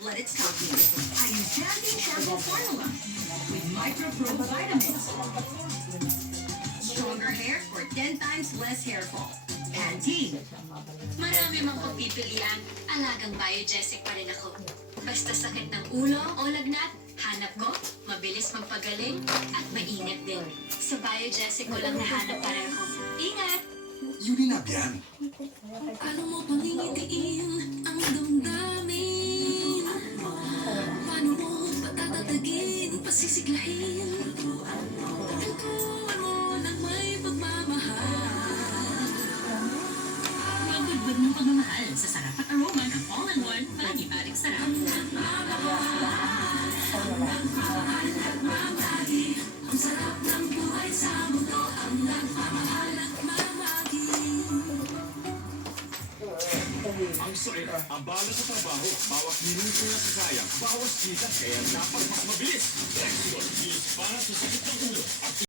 let it stop you. I use Jazzy Shampoo Formula with Micro-Pro Vitamins. Stronger hair for 10 times less hair fall. Pantene. Marami mang pagpipilian, alagang Biogesic pa rin ako. Basta sakit ng ulo o lagnat, hanap ko, mabilis magpagaling, at mainit din. Sa Biogesic ko lang nahanap pareho. Ingat! Ulinab yan. Paano mo pangingitiin ang damdamin? Paano mo patatatagin, pasisiglahin? Tutuan mo ng may pagmamahal. Mabudbud ng pagmamahal sa sarap at aroma ng all-in-one Pagi-Paring Sarap. Ang sarap ng buhay sa mundo, ang nagmamahal at mamagi. Ang sakit, abala sa trabaho, bawat minuto na sasayang, bawas kita, kaya dapat mas mabilis. Dextron